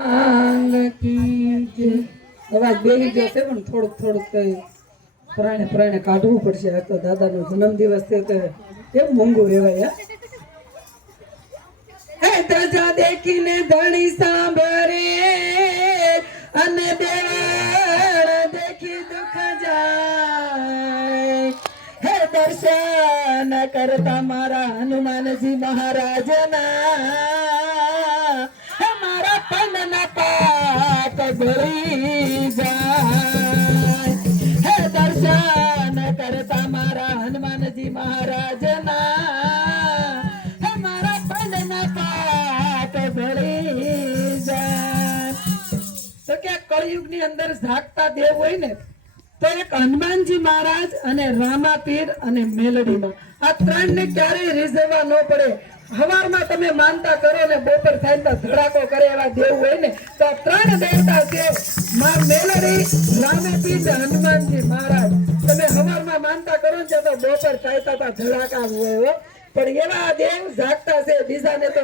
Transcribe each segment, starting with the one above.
અવાજ બેહી જશે પણ થોડુંક થોડુંક કઈ પ્રાણે પ્રાણે કાઢવું પડશે. આ તો દાદાનો જન્મદિવસ છે તો કેમ મોંઘું રહેવાય. હે તજા દેખીને ધણી સાંભળે અને દેવળ દેખી દુખ જાય. હે દર્શન કરતા મારા હનુમાનજી મહારાજના મારા પંડના પાપ ભળી જાય. હે દર્શન કરતા મારા હનુમાનજી મહારાજના મારા પંડના પાપ ભળી જાય. તો કે કળિયુગની અંદર જાગતા દેવ હોય ને તો એક હનુમાનજી મહારાજ અને રામાપીર અને મેલડીમાં આ ત્રણ ને ક્યારેય રીઝવવા ન પડે. હવારમાં તમે માનતા કરો ને બપોર થાય તો ધડાકો કરે એવા દેવ હોય ને તો ત્રણ દેવતા છે માં મેલડી, રામાપીર અને હનુમાનજી મહારાજ. તમે હવારમાં માનતા કરો ને તો બપોર થાય તો ધડાકા હોય પણ એવા દેવ જાગતા છે. બીજાને તો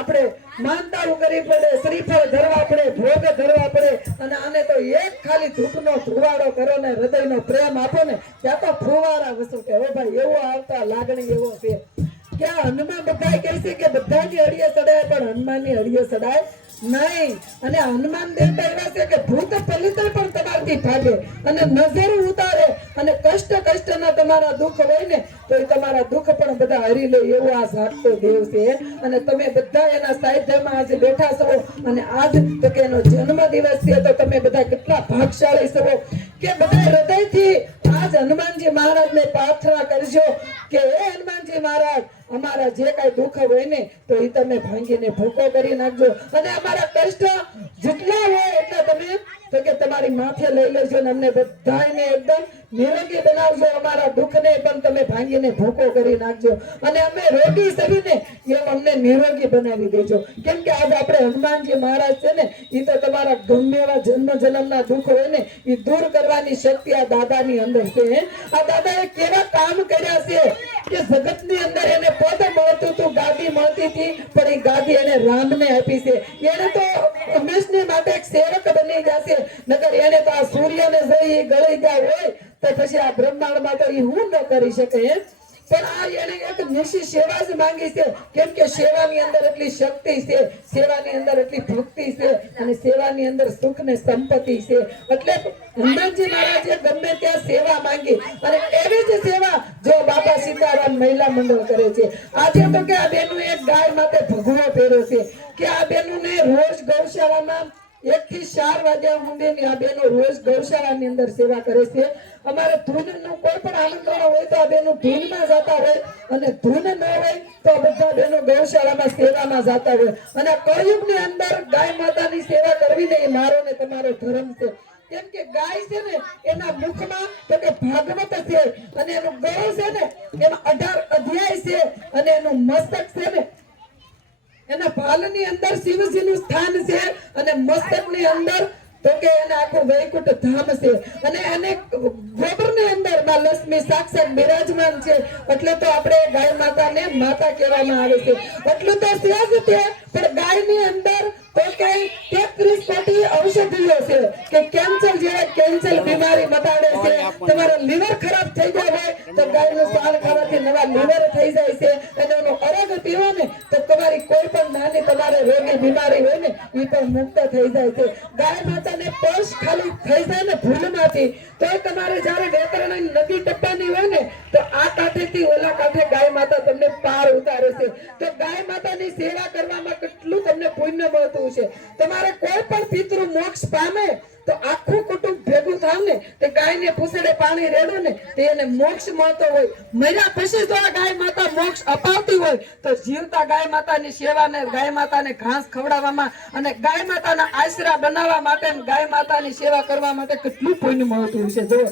આપણે માનતાઓ કરવી પડે, શ્રીફળ ધરવા પડે, ભોગ ધરવા પડે અને આને તો એક ખાલી ધૂપનો ધુવાડો કરો ને હૃદયનો પ્રેમ આપો ને ત્યાં તો ફુવારા વસુ કે હો ભાઈ એવો આવતા લાગણી એવો છે કે હનુમાન બધા કહે છે કે બધાની હળીએ ચડાય પણ હનુમાનની હળીએ ચડાય નહીં. અને હનુમાન દેવતા એવા છે કે ભૂત પલિતર પણ તમારથી ભાગે અને નજર ઉતારે અને કષ્ટના તમારા દુઃખ હોય ને તો એ તમારા દુઃખ પણ બધા હરી લે એવો આ જાગતો દેવ છે. અને તમે બધા એના સાહિત્યમાં આજે બેઠા છો અને આજ તો કે એનો જન્મદિવસ છે તો તમે બધા કેટલા ભાગશાળી છો કે બધા હૃદયથી આજ હનુમાનજી મહારાજને પ્રાર્થના કરજો કે હે હનુમાનજી મહારાજ અમારા જે કઈ દુઃખ હોય ને તો એ તમે ભાંગીને ભૂકો કરી નાખજો અને અમારા કષ્ટ જેટલા હોય એટલા તમે તો કે તમારી માથે લઈ લેજો ને અમને બધાને એકદમ નિરોગી બનાવજો. અમારા દુઃખને પણ તમે ભાંગીને ભૂકો કરી નાખજો અને અમે રોગી સરીને એમ અમને નિરોગી બનાવી દેજો. કેમ કે આજ આપણે હનુમાનજી મહારાજ છે ને એ તો તમારા ગમે એવા જન્મના દુઃખ હોય ને એ દૂર કરવાની શક્તિ આ દાદાની અંદર છે. આ દાદાએ કેવા કામ કર્યા છે કે જગતની અંદર એને પદ મળતું હતું, ગાદી મળતી હતી પણ એ ગાદી એને રામને આપી છે. એને તો હંમેશને માટે એક સેવક બની જશે નકર એને તો આ સૂર્યને જઈ ગળી ગયા હોય તો પછી આ બ્રહ્માંડમાં તો એ હું ન કરી શકે પણ આ એને એક નિશી સેવા જ માંગી છે. કેમ કે સેવાની અંદર એટલી શક્તિ છે, સેવાની અંદર એટલી ભક્તિ છે અને સેવાની અંદર સુખ ને સંપત્તિ છે. એટલે હનુમાનજી મહારાજે ગમે ત્યાં સેવા માંગી અને એવી જ સેવા જો બાબા સીતારામ મહિલા મંડળ કરે છે. આજે તો કે આ બેનું એક ગાય માટે ભગવો પહેર્યો છે કે આ બેનું ને રોજ ગૌશાળામાં 1 થી 4 વાગ્યા સુધીની આ બેનો રોજ ગૌશાળાની અંદર સેવા કરે છે. અમારે ધૂનનું કોઈ પણ આમંત્રણ હોય તો આ બેનો ધૂનમાં જતા હોય અને ધૂન ન હોય તો બધા બેનો ગૌશાળામાં સેવામાં જતા હોય. અને કળિયુગની અંદર ગાય માતાની સેવા કરવી ને એ મારો ને તમારો ધર્મ છે. કેમ કે ગાય છે ને એના મુખમાં તો કે ભાગવત છે અને એનું ગળું છે ને એમાં 18 અધ્યાય છે અને એનું મસ્તક છે ને એના ભાલની અંદર શિવજીનું સ્થાન છે અને મસ્તકની અંદર તો કે એને આખું વૈકુંઠ ધામ છે અને એને ગોબરની અંદર માં લક્ષ્મી સાક્ષાત બિરાજમાન છે. એટલે તો આપણે ગાય માતાને માતા કહેવામાં આવે છે. એટલું તો છે જ તે પણ ગાયની અંદર તો કે 33 કોટી ઔષધિઓ છે કે કેન્સર જેવા કેન્સર બીમારી મટાડે છે. તમારો લીવર ખરાબ થઈ જાય હોય તો ગાયનું સાળ ખાવાથી નવા લીવર થઈ જાય છે અને એનો અરગ પીવો ને તો તમારી કોઈ પણ નાની તમારે રોગી બીમારી હોય ને એ પણ મુક્ત થઈ જાય છે. ગાય માતાને પર્સ ખાલી થઈ જાય ને ભૂલમાંથી તો તમારે જ્યારે વેતરણી નદી ટપ્પાની હોય ને તો આ કાંઠેથી ઓલા કાંઠે ગાય માતા તમને પાર ઉતારે છે. તો ગાય માતાની સેવા કરવામાં કેટલું તમને પુણ્ય મળતું છે. તમારે કોઈ પણ પિતૃ મોક્ષ પામે તો આખું કુટુંબ ભેગું થાવ ને તે ગાયને પૂછડે પાણી રેડો ને તે એને મોક્ષ મળતો હોય. મર્યા પછી જો આ ગાય માતા મોક્ષ અપાવતી હોય તો જીવતા ગાય માતાની સેવાને ગાય માતાને ઘાસ ખવડાવવામાં અને ગાય માતાના આશરા બનાવવા માટે ગાય માતાની સેવા કરવા માટે કેટલું પુણ્ય મળતું છે. જો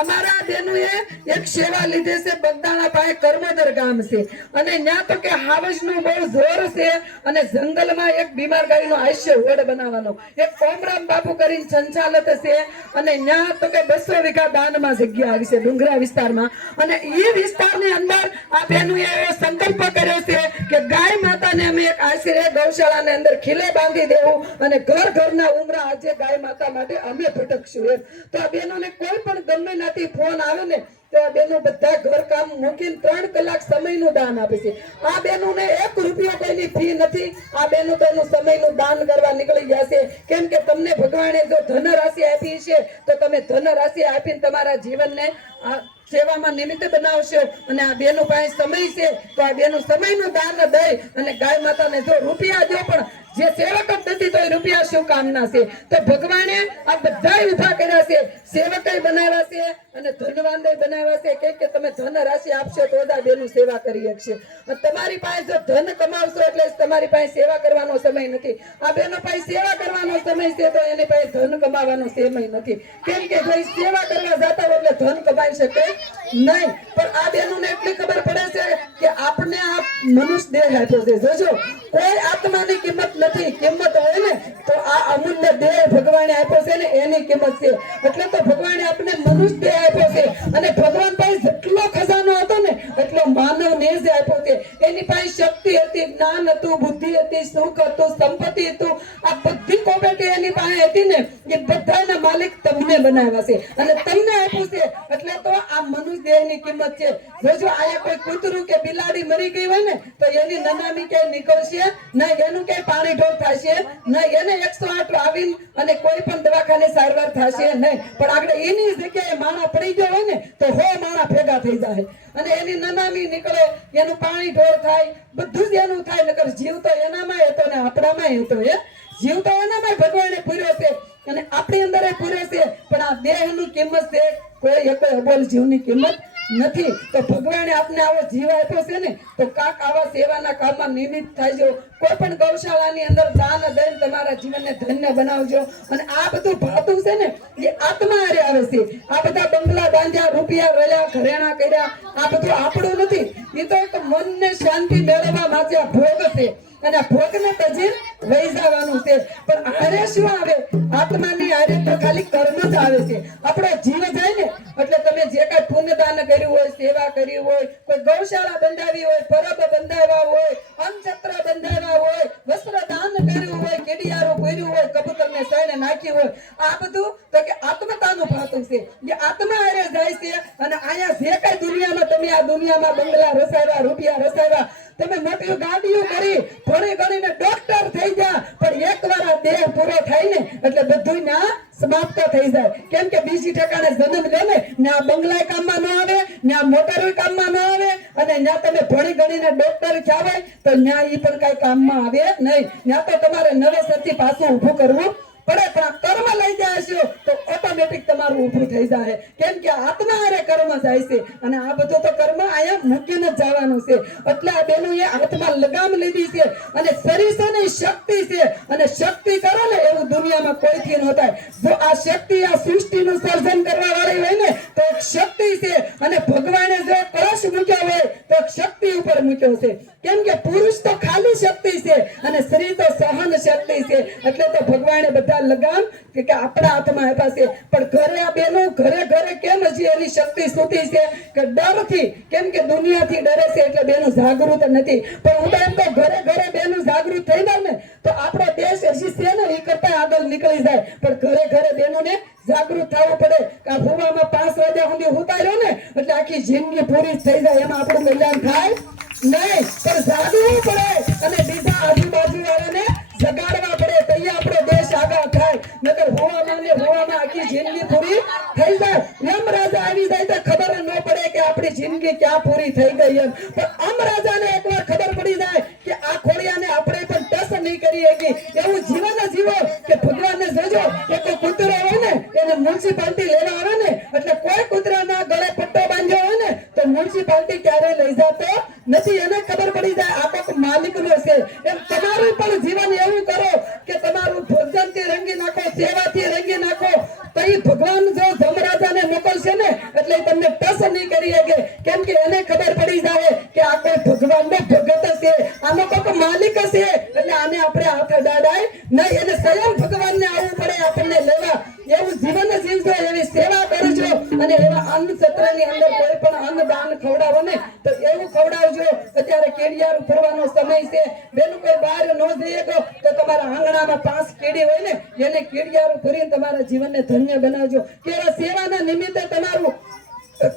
અમારા બેનુએ એક સેવા લીધે છે બગદાણા પાસે કર્મોદર ગામ છે અને ત્યાં તો કે હાવજનું બહુ જોર છે અને જંગલમાં એક બીમાર ગાયનો આશ્ય હોડ બનાવવાનો એક કોમરામ બાપુ કરીને સંચાલક છે અને ત્યાં ક્યાં તો કે 200 વીઘા દાનમાં જગ્યા આવી છે ડુંગરા વિસ્તારમાં, અને એ વિસ્તારની અંદર આ બેનુએ એવો સંકલ્પ કર્યો છે કે ગાય માતાને અમે એક આશરે ગૌશાળાની અંદર ખીલે બાંધી દેવું અને ઘર ઘરના ઉમરા આજે ગાય માતા માટે અમે ભટકશું એમ. તો આ બેનોને કોઈ પણ ગમે નાથી ફોન આવે ને તો આ બેનો બધા ઘર કામ મૂકીને 3 કલાક સમયનું દાન આપે છે. આ બેનોને 1 રૂપિયો કોઈની ફી નથી. આ બેનો તેનું સમયનું દાન કરવા નીકળી ગયા છે, કેમ કે તમને ભગવાને જો ધન રાશિ આપી છે તો તમે ધન રાશિ આપીને તમારા જીવનને આ સેવામાં નિમિત્ત બનાવશો. અને આ બેનો પાસે સમય છે તો આ બેનો સમયનું દાન દઈ અને ગાય માતાને જો રૂપિયા જો પણ જે સેવક જ નથી તો એ રૂપિયા શું કામના છે. તો ભગવાને આ બધાય ઉભા કર્યા છે, સેવકય બનાવ્યા છે અને ધનવાનય બનાવ્યા છે, કે તમે ધન રાશિ આપશો તો જ આ બેનું સેવા કરી શકશે. તમારી પાસે જો ધન કમાવશો એટલે તમારી પાસે સેવા કરવાનો સમય નથી. આ બેનો પાસે સેવા કરવાનો સમય છે તો એની પાસે ધન કમાવાનો સમય નથી, કેમ કે ભાઈ સેવા કરવા જતા હોય એટલે ધન કમાઈ શકે નહીં. પણ આ બેનોને એટલી ખબર પડે છે કે આપણે આ મનુષ્ય દેહ આપ્યો છે. જોજો કોઈ આત્માની કિંમત નથી, કિંમત હોય ને તો આ અમૂલ્ય દેહ ભગવાને આપ્યો છે ને એની કિંમત છે. એટલે તો ભગવાને આપણે મનુષ્ય દેહ આપ્યો છે અને ભગવાન પાસે જેટલો ખજાનો હતો ને એટલો માનવ ને જ આપ્યો છે. એની પાસે શક્તિ હતી, જ્ઞાન હતું, બુદ્ધિ હતી, સુખ હતું, સંપત્તિ હતું, આ બધી કોબેટી એની પાસે હતી ને એ બધાના માલિક તમને બનાવ્યા છે અને તમને આપ્યું છે. એટલે તો આ મનુષ્ય દેહની કિંમત છે. જોજો આયા કોઈ કૂતરું કે બિલાડી મરી ગઈ હોય ને તો એની નનામી ક્યાંય નીકળશે ના, એનું ક્યાંય પાણી ઢોળ થશે ના, એને 108 આવીને અને કોઈ પણ દવાખાને સારવાર થશે નહીં. પણ આગળ એની જગ્યાએ માણા પડી ગયો હોય ને તો 100 માણા ભેગા થઈ જાય અને એની નનામી નીકળે, એનું પાણી ઢોળ થાય, બધું જ એનું થાય. નકર જીવ તો એનામાં હતો ને આપણામાં હતો. જીવ તો એનામાં ભગવાને પૂર્યો છે અને આપણી અંદર પૂર્યો છે, પણ આ દેહની કિંમત છે કોઈ એક અબોલ જીવની કિંમત નથી. તો ભગવાને આપને આવો જીવ આપ્યો છે ને તો કાક આવા સેવાના કામમાં નિમિત્ત થાયજો. કોઈ પણ ગૌશાળાની અંદર દાન દઈને તમારા જીવનને ધન્ય બનાવજો. અને આ બધું ભાતું છે ને એ આત્મા હારે આવે છે. આ બધા બંગલા બાંધ્યા, રૂપિયા રળ્યા, ઘરેણા કર્યા, આ બધું આપણું નથી. એ તો એક મનને શાંતિ મેળવવા માટે આ ભોગ છે અને આ ભોગને તજી વહી જવાનું છે. પણ હારે શું આવે? આત્માની હારે તો ખાલી કર્મ જ આવે છે. આપણો જીવ જાય ને એટલે તમે જે કાંઈ પુણ્યદાન કર્યું હોય, સેવા કરી હોય, કોઈ ગૌશાળા બંધાવી હોય, પરબ બંધાવ્યા હોય, અન્નછત્ર બંધાવ્યા હોય, વસ્ત્ર દાન કર્યું હોય, કેડિયારો કર્યું હોય, કબૂતરને સૈને નાખી હોય, આ બધું તો કે આત્મતાનું ભાતું છે. જે આત્મા હારે જાય છે અને અહીંયા જે કાંઈ દુનિયામાં તમે આ દુનિયામાં બંગલા રસાવ્યા, રૂપિયા રસાવ્યા, તમે મોટી ગાડીઓ કરી, ભણી ગણીને ડોક્ટર થઈ ગયા, પણ એકવાર આ દેહ પૂરો થાય ને એટલે બધું ના સમાપ્ત થઈ જાય. કેમ કે બીજી ઠેકાણે જન્મ લે ને ના બંગલા કામમાં ન આવે, ના મોટર કામમાં ન આવે, અને ના તમે ભણી ગણીને ડોક્ટર થયા હોય તો ના ઈ પણ કઈ કામમાં આવે નહીં. ના તો તમારે નવેસરથી પાછું ઊભું કરવું પડે. પણ કર્મ લઈ જાય છો તો ઓટોમેટિક તમારું ઊભું થઈ જાય, કેમ કે આત્મા હારે કર્મ જાય છે અને આ બધું તો કર્મ અહીંયા મૂકીને જ જવાનું છે. એટલે આ બેનું એ હાથમાં લગામ લીધી છે અને શરીર છે ને શક્તિ છે અને શક્તિ કરો ને એવું દુનિયામાં કોઈથી ન થાય. જો આ શક્તિ આ સૃષ્ટિનું સર્જન કરવા વાળી હોય ને તો એક શક્તિ છે અને ભગવાને જો કળશ મૂક્યો હોય તો શક્તિ ઉપર મૂક્યો છે. કેમ કે પુરુષ તો ખાલી શક્તિ છે અને સ્ત્રી તો સહન શક્તિ છે. એટલે તો ભગવાને બધા લગામ કે આપણા હાથમાં આપ્યા છે. પણ ઘરે આ બેનો ઘરે ઘરે કેમ હજી એની શક્તિ સૂતી છે કે ડરથી, કેમ કે દુનિયાથી ડરે છે એટલે બેનો જાગૃત નથી. પણ હું તો એમ તો ઘરે ઘરે બેનો જાગૃત થઈ જાય ને તો આપણો દેશ હજી છે ને એ કરતા આગળ નીકળી જાય. પણ ઘરે ઘરે બેનોને જાગૃત થવું પડે કે આ ભૂવામાં 5 વાગ્યા સુધી ઉતાર્યો ને એટલે આખી જિંદગી પૂરી થઈ જાય, એમાં આપણું કલ્યાણ થાય નહીં. પણ જાગવું પડે અને બીજા આજુબાજુ વાળાને જગાડવા પડે તો આપણો દેશ આગળ થાય. નકર હોવામાં આખી જિંદગી પૂરી થઈ જાય. એમ રાજા આવી જાય તો ખબર ન પડે કે આપણી જિંદગી ક્યાં પૂરી થઈ ગઈ એમ. પણ આમ રાજાને એકવાર ખબર પડી જાય કે આ ખોડિયાને આપણે પણ ટચ નહીં કરી શકી, એવું જીવન જીવો કે ભગવાનને જોજો કે કોઈ કૂતરો હોય ને એને મ્યુનિસિપાલિટી લેવા આવે ને એટલે કોઈ કૂતરાના ગળે પટ્ટો બાંધ્યો હોય ને તો મ્યુનિસિપાલિટી ક્યારે લઈ જતો નથી. એને ખબર પડી જાય આ કોઈક માલિકનો છે. એમ તમારું પણ જીવન એવું કરો કે તમારું ભોજનથી રંગી નાખો, સેવાથી રંગી નાખો તો એ ભગવાન જો ધમરાજાને મોકલશે ને એટલે તમને ટચ નહીં કરી શકે. કેમ કે એને ખબર પડી જાય કે આ કોઈ ભગવાનનો ભગત છે, આનો કોઈક માલિક છે એટલે આને આપણે હાથ અડાડાય નહીં. એને સ્વયં ભગવાનને આવવું પડે આપણને અન્ન સત્રની અંદર કોઈ પણ અન્ન દાન ખવડાવો ને તો એવું ખવડાવજો. અત્યારે કેડિયારું ફરવાનો સમય છે. બેનું કોઈ બહાર ન જઈએ તો તમારા આંગણામાં 5 કેડી હોય ને એને કેડિયારું ફરીને તમારા જીવનને ધન્ય બનાવજો. કેવા સેવાના નિમિત્તે તમારું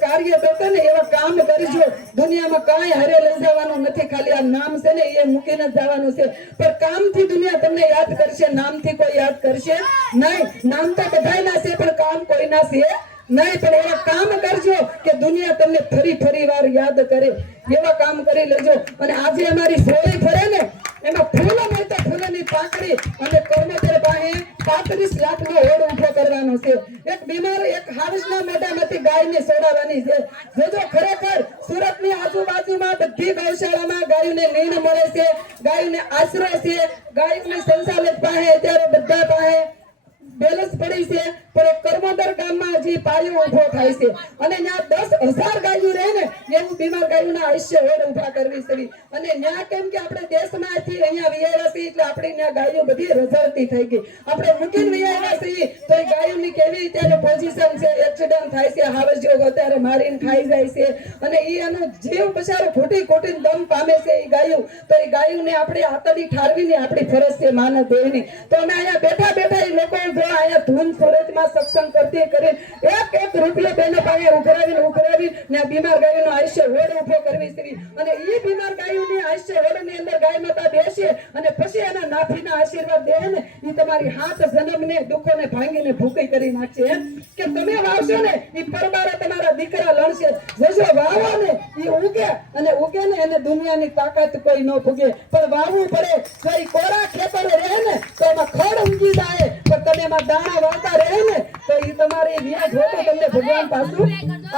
કાર્ય કરતા ને એવા કામ કરજો. દુનિયામાં કાંઈ હારે લઈ જવાનું નથી. ખાલી આ નામ છે ને એ મૂકીને જવાનું છે. પણ કામથી દુનિયા તમને યાદ કરશે, નામથી કોઈ યાદ કરશે નહીં. નામ તો બધાયના છે પણ કામ કોઈના છે નહીં. પણ એવા કામ કરજો કે દુનિયા તમને ફરી વાર યાદ કરે. એવા કામ કરી લેજો. અને આજે અમારી સોળી ફરે ને એમાં ફૂલો હોય તો ફૂલોની પાકડી અને કર્મચારી પાસે 35 લાખનો હોડ ઉભો કરવાનો છે. એક બીમાર એક હાવસના મોઢામાંથી ગાયને સોડાવવાની છે. જોજો ખરેખર સુરતની આજુબાજુમાં બધી ગૌશાળામાં ગાયોને નીણ મળે છે, ગાયોને આશરો છે, ગાયોની સંચાલક પાસે અત્યારે બધા પાસે બેલેન્સ પડી છે. પણ કર્મોદર ગામમાં હજી પાયો ઉભો થાય છે અને ત્યાં 10,000 ગાયો રહે ને એવું બીમાર ગાયોના આયુષ્ય હોડ ઉભા કરવી છે. અને ત્યાં કેમ કે આપણે દેશમાંથી અહીંયા વિયાવ્યા છીએ એટલે આપણી ત્યાં ગાયો બધી રઝળતી થઈ ગઈ. આપણે મૂકીને વિયાવ્યા છીએ તો એ ગાયોની કેવી ત્યારે પોઝિશન છે, એક્સિડન્ટ થાય છે, હાવસ જેવો અત્યારે મારીને ખાઈ જાય છે અને એ એનો જીવ બચારો ખોટી દમ પામે છે એ ગાયો. તો એ ગાયોને આપણે આતડી ઠારવીને આપણી ફરજ છે માનવ દેહની. તો અમે અહીંયા બેઠા એ લોકો જો અહીંયા ધૂન સુરતમાં સત્સંગ કરતી કરીને એક રૂપિયો બેનો પાસે ઉઘરાવી ને બીમાર ગાયોનો આયુષ્ય હોડ ઉભો કરવી છે. અને એ બીમાર ગાયોની આયુષ્ય હોડની અંદર ગાય માતા બેસે અને પછી એના નાથીના આશીર્વાદ દે ને એ તમારી 7 જન્મને દુઃખોને ભાંગીને ભૂકી કરી નાખશે. એમ કે તમે વાવશો ને એ પરબારા તમારા દીકરા લણશે. જજો વાવો ને એ ઉગે ને એને દુનિયાની તાકાત કોઈ ન ભૂગે. પણ વાવવું પડે. જો એ કોરા ખેતર રહે ને તો એમાં ખડ ઊંઘી જાય. પણ તમે એમાં દાણા વાવતા રહે ને તો એ તમારી વ્યાજ હોતું તમને ભગવાન પાછું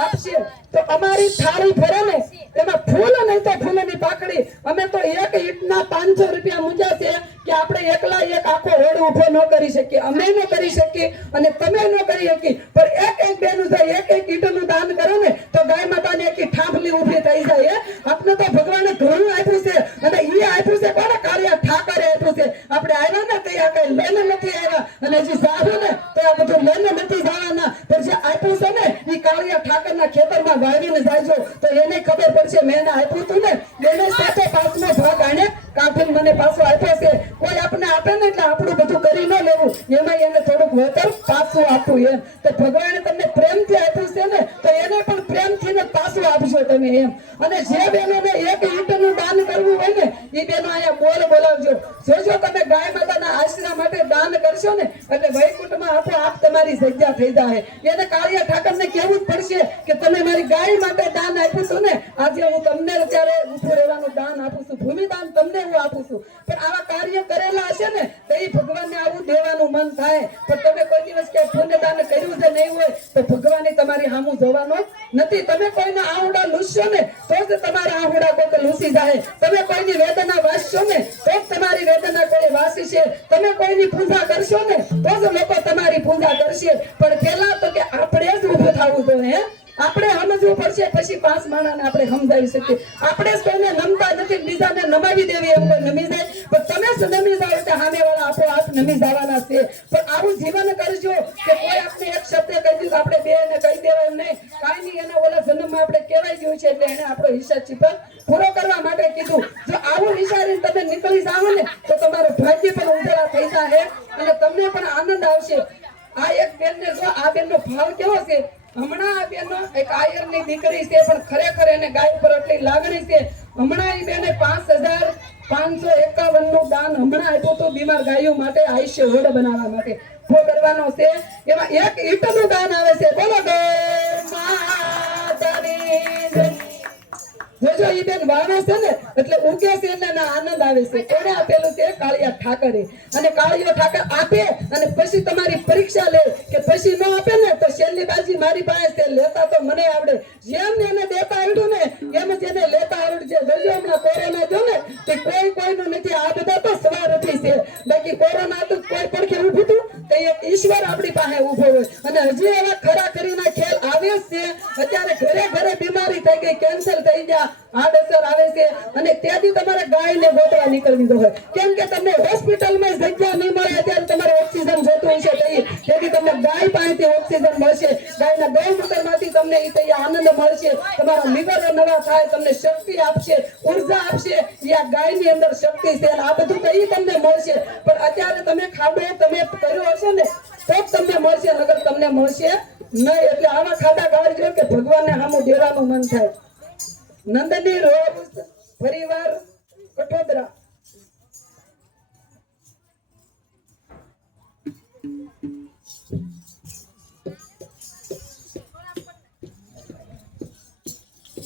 આપશે. તો અમારી થાળી ફરે ને એમાં ફૂલ નહીં તો ફૂલની પાકડી. અમે તો એક ઈંટના 500 રૂપિયા મૂંઝા છે કે આપણે એકલા એક આખો હોડ ઉભો ન કરી શકીએ. અમે ન કરી શકીએ અને તમે ન કરી શકી. પણ એક બેનું જાય એક ઈંટનું દાન કરે ને તો ગાય માતાને એક ઠાંફલી ઊભી થઈ જાય. આપણે તો ભગવાને ઘણું આપ્યું છે અને એ આપ્યું છે કોને? કાર્ય ઠાકરે આપ્યું છે. આપણે આવ્યા ને તો આ કઈ લઈને નથી આવ્યા અને જે જાવું ને તો આ બધું લઈને નથી જવાના. પણ જે આપ્યું છે ને એ કાર્ય ઠાકરના ખેતરમાં વાવીને જાયજો તો એને ખબર પડશે મેં એને આપ્યું હતું ને એને સાથે 5નો ભાગ આને કાઢીને મને પાછો આપ્યો છે. કોઈ આપણે આપે ને એટલે આપણું બધું કરી ન લેવું, એમાં એને થોડુંક વળતર પાછું આપવું. એમ તો ભગવાને તમને પ્રેમથી આપ્યું છે ને તો એને પણ પ્રેમથી ને પાછું આપજો તમે. એમ અને જે બહેનોને એક ઈંટનું દાન કરવું હોય ને એ બહેનો અહીંયા બોલાવજો. જોજો તમે ગાય માતાના આશરા માટે દાન કરશો ને એટલે વૈકુંઠમાં આપોઆપ તમારી જગ્યા થઈ જાય. એને કાળિયા ઠાકરને કહેવું જ પડશે કે તમે મારી ગાય માટે દાન આપ્યું છું ને આજે હું તમને અત્યારે ઊભું રહેવાનું દાન આપું છું, ભૂમિદાન તમને હું આપું છું. પણ આવા કાર્ય કરેલા હશે ને તો એ ભગવાનને આવું દેવાનું મન થાય. પણ તમે કોઈ દિવસ કે પુણ્યદાન કર્યું છે નહીં હોય તો ભગવાને તમારી સામું જોવાનો નથી. તમે કોઈના આહુડા લૂસશો ને તો જ તમારા આહુડા કોઈ લૂસી જાય. તમે કોઈની વેદના વાંચશો ને તો જ તમારી વેદના કોઈ વાસી છે. તમે કોઈની પૂજા કરશો ને તો જ લોકો તમારી પૂજા કરશે. પણ પેલા તો કે આપણે જ ઊભું થવું જોઈએ. આપણે સમજવું પડશે પછી 5 માણસને આપણે સમજાવી શકીએ. આપણે જ કોઈને નમતા નથી, બીજાને નમાવી દેવી એમ કોઈ નમી જાય. પણ તમે જ નમી જાવ એટલે સામેવાળા આપોઆપ નમી જવાના છે. પણ આવું જીવન કરજો કે કોઈ આપણે એક શબ્દ કહી દીધું આપણે બેને કહી દેવાય એમ નહીં. કાંઈ નહીં, એના ઓલા જન્મમાં આપણે કહેવાય ગયું છે એટલે એને આપણો હિસાબ ચીપર પૂરો કરવા માટે કીધું. જો આવું વિચારીને તમે નીકળી જાવ ને તો તમારું ભાગ્ય પણ ઉજળા થઈ જાય અને તમને પણ આનંદ આવશે. આ એક બેનને જો આ બેનનો ભાવ કેવો છે. હમણાં આ બેનો એક આયરની દીકરી છે પણ ખરેખર એને ગાય ઉપર એટલી લાગણી છે. હમણાં એ બેને 5,551 નું દાન હમણાં આપ્યું હતું બીમાર ગાયો માટે આયુષ્ય હોડ બનાવવા માટે ઉભો કરવાનો છે. એમાં એક ઈંટનું દાન આવે છે. બોલો ગો માતાની જય. જોજો ઈ બેન વાવે છે ને એટલે ઉગે છે ને આનંદ આવે છે. કોણે આપેલું છે? કાળિયા ઠાકરે. અને કાળિયો ઠાકર આપે અને પછી તમારી પરીક્ષા લે કે પછી ન આપે ને તો છેલ્લી બાજી મારી પાસે છે. લેતા તો મને આવડે. જેમ એને દેતા આવડ્યું ને એમ જ એને લેતા આવડશે. જોજો હમણાં કોરોના જો ને તો કોઈનું નથી. આ બધા તો સ્વાર્થી છે. બાકી કોરોના તો કોઈ પડખે ઊભું હતું તો એક ઈશ્વર આપણી પાસે ઊભો હોય. અને હજી એવા ખરા ખરીના ખેલ આવે જ છે. અત્યારે ઘરે બીમારી થઈ ગઈ, કેન્સર થઈ ગયા, આડઅસર આવે છે અને ત્યાંથી તમારે ગાયને ગોતવા નીકળવી હોય. કેમ કે તમને હોસ્પિટલમાં જગ્યા નહીં મળે. અત્યારે તમારે ઓક્સિજન જોતું હશે તેથી તમને ગાય પાસેથી ઓક્સિજન મળશે. ગાયના ગૌમૂત્રમાંથી તમને તમને ઈ તો આનંદ મળશે, તમારા લીવરો નવા થાય, તમને શક્તિ આપશે, ઉર્જા આપશે. ઈ આ ગાયની અંદર શક્તિ છે, આ બધું તો ઈ તમને મળશે. પણ અત્યારે તમે ખાડો તમે કર્યો હશે ને તો જ તમને મળશે, નગર તમને મળશે નહીં. એટલે આવા ખાડા ગાળજો કે ભગવાનને સામું દેવાનું મન થાય. નંદની રોજ પરિવાર કઠોદરા.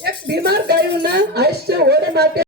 એક બીમાર ગાયોના આયુષ્ય ઓળે માટે